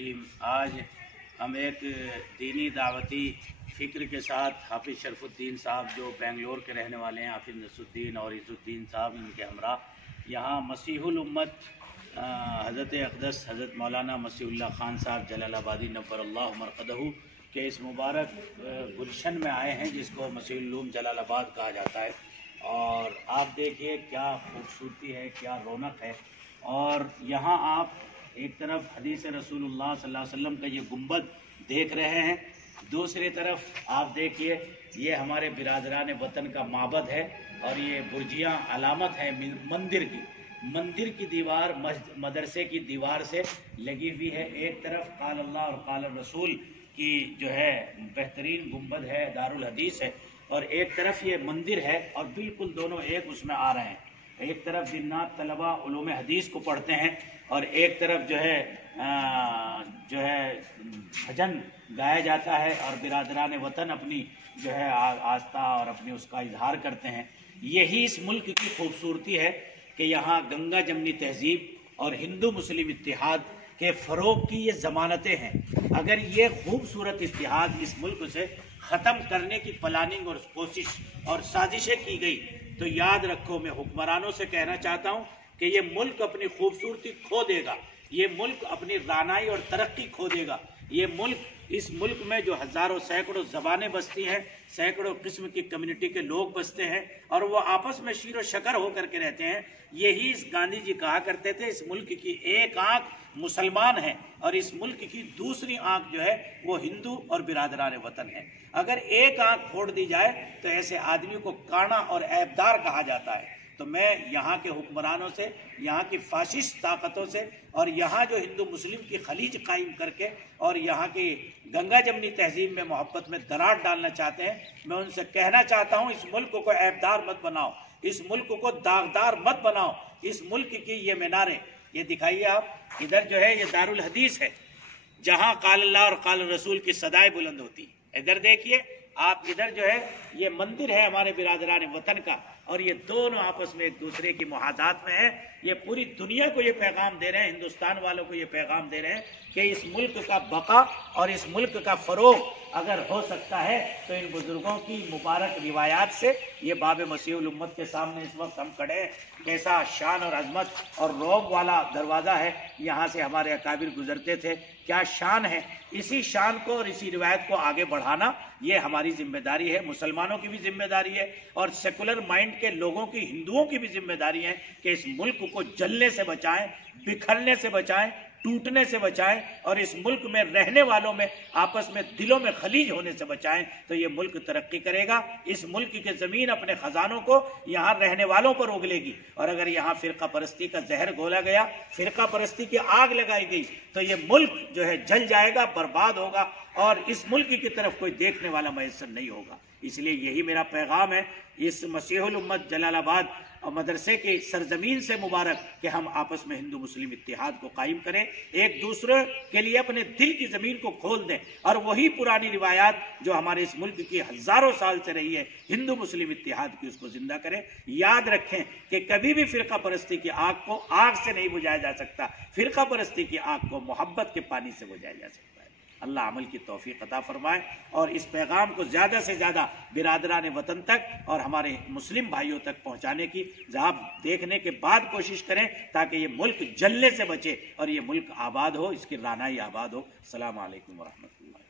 रहीम। आज हम एक दीनी दावती फ़िक्र के साथ हाफिज़ शरफुद्दीन साहब जो बेंगलोर के रहने वाले हैं, हाफिज़ नसरुद्दीन और इज़्ज़ुद्दीन साहब इनके हमरा यहाँ मसीहुल उम्मत हज़रत अक़दस हज़रत मौलाना मसीहुल्लाह ख़ान साहब जलालाबादी नव्वरल्लाहु मरक़दहू के इस मुबारक गुलशन में आए हैं जिसको मसीहुल उलूम जलालाबाद कहा जाता है। और आप देखिए क्या खूबसूरती है, क्या रौनक है। और यहाँ आप एक तरफ हदीस रसूलुल्लाह सल्लल्लाहु अलैहि वसल्लम का ये गुंबद देख रहे हैं, दूसरी तरफ आप देखिए ये हमारे बिरादरान वतन का माबद है और ये बुर्जियाँ अलामत है मंदिर की दीवार मदरसे की दीवार से लगी हुई है। एक तरफ क़ाल अल्लाह और क़ाल रसूल की जो है बेहतरीन गुंबद है, दारुल हदीस है, और एक तरफ ये मंदिर है और बिल्कुल दोनों एक उसमें आ रहे हैं। एक तरफ जिन्नात तलबा उलूम हदीस को पढ़ते हैं और एक तरफ जो है भजन गाया जाता है और बिरादरान वतन अपनी जो है आस्था और अपनी उसका इजहार करते हैं। यही इस मुल्क की खूबसूरती है कि यहाँ गंगा जमनी तहजीब और हिंदू मुस्लिम इत्तिहाद के फ़रोग की ये ज़मानतें हैं। अगर ये खूबसूरत इत्तिहाद इस मुल्क से ख़त्म करने की प्लानिंग और कोशिश और साजिशें की गई तो याद रखो, मैं हुक्मरानों से कहना चाहता हूँ कि ये मुल्क अपनी खूबसूरती खो देगा, ये मुल्क अपनी रानाई और तरक्की खो देगा। ये मुल्क, इस मुल्क में जो हज़ारों सैकड़ों ज़बानें बसती हैं, सैकड़ों किस्म की कम्युनिटी के लोग बसते हैं और वो आपस में शीर व शकर होकर के रहते हैं। यही इस गांधी जी कहा करते थे, इस मुल्क की एक आँख मुसलमान है और इस मुल्क की दूसरी आँख जो है वो हिंदू और बिरादरान वतन है। अगर एक आँख फोड़ दी जाए तो ऐसे आदमी को काना और ऐबदार कहा जाता है। तो मैं यहाँ के हुक्मरानों से, यहाँ की फाशिस्ट ताकतों से और यहाँ जो हिंदू मुस्लिम की खलीज कायम करके और यहाँ की गंगा जमनी तहजीब में मोहब्बत में दरार डालना चाहते हैं, मैं उनसे कहना चाहता हूँ इस मुल्क को ऐबदार मत बनाओ, इस मुल्क को दागदार मत बनाओ। इस मुल्क की ये मीनारें, ये दिखाइए आप, इधर जो है ये दारुल हदीस है जहाँ क़ाल अल्लाह और क़ाल रसूल की सदाएं बुलंद होती। इधर देखिए आप, इधर जो है ये मंदिर है हमारे बिरादरान वतन का और ये दोनों आपस में एक दूसरे की मुहादात में है। ये पूरी दुनिया को ये पैगाम दे रहे हैं, हिंदुस्तान वालों को ये पैगाम दे रहे हैं कि इस मुल्क का बका और इस मुल्क का फ़रोग अगर हो सकता है तो इन बुजुर्गों की मुबारक रिवायात से। ये बाब मसीहुल उम्मत के सामने इस वक्त हम खड़े हैं, कैसा शान और अजमत और रौब वाला दरवाज़ा है, यहाँ से हमारे अकाबिर गुजरते थे, क्या शान है। इसी शान को और इसी रिवायत को आगे बढ़ाना ये हमारी जिम्मेदारी है, मुसलमानों की भी जिम्मेदारी है और सेकुलर माइंड के लोगों की, हिंदुओं की भी जिम्मेदारी है कि इस मुल्क को जलने से बचाएं, बिखरने से बचाएं, टूटने से बचाएं और इस मुल्क में रहने वालों में आपस में दिलों में खलीज होने से बचाएं। तो ये मुल्क तरक्की करेगा। इस मुल्क की ज़मीन अपने ख़जानों को यहाँ रहने वालों पर उगलेगी और अगर यहाँ फ़िरका परस्ती का जहर घोला गया, फ़िरका परस्ती की आग लगाई गई तो ये मुल्क जो है जल जाएगा, बर्बाद होगा और इस मुल्क की तरफ कोई देखने वाला मैसर नहीं होगा। इसलिए यही मेरा पैगाम है इस मसीहुल उम्मत जलालाबाद और मदरसे की सरजमीन से मुबारक कि हम आपस में हिंदू मुस्लिम इत्तिहाद को कायम करें, एक दूसरे के लिए अपने दिल की ज़मीन को खोल दें और वही पुरानी रिवायात जो हमारे इस मुल्क की हज़ारों साल से रही है हिंदू मुस्लिम इत्तिहाद की, उसको जिंदा करें। याद रखें कि कभी भी फ़िरका परस्ती की आग को आग से नहीं बुझाया जा सकता, फ़िरका परस्ती की आग को मोहब्बत के पानी से बुझाया जा सकता है। अल्लाह अमल की तौफीक अता फरमाए और इस पैगाम को ज़्यादा से ज़्यादा बिरादरान वतन तक और हमारे मुस्लिम भाइयों तक पहुँचाने की आप देखने के बाद कोशिश करें ताकि ये मुल्क जलने से बचे और ये मुल्क आबाद हो, इसकी रानाई आबाद हो। अस्सलामु अलैकुम व रहमतुल्लाह।